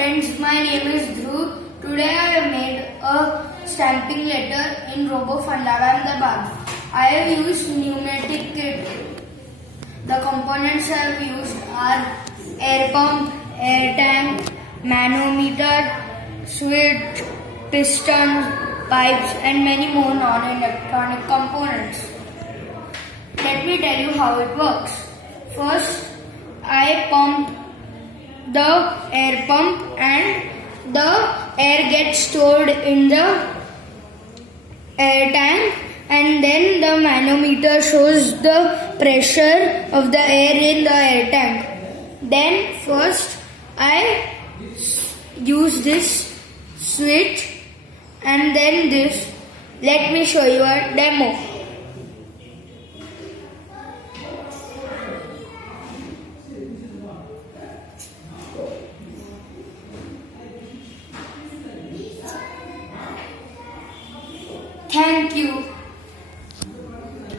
friends, my name is Dhruv. Today I have made a stamping letter in Robofun Lab, Ahmedabad. I have used pneumatic kit. The components I have used are air pump, air tank, manometer, switch, piston, pipes and many more non-electronic components. Let me tell you how it works. First, I pump the air pump and the air gets stored in the air tank, and then the manometer shows the pressure of the air in the air tank. Then first I use this switch and then this. Let me show you a demo. Thank you.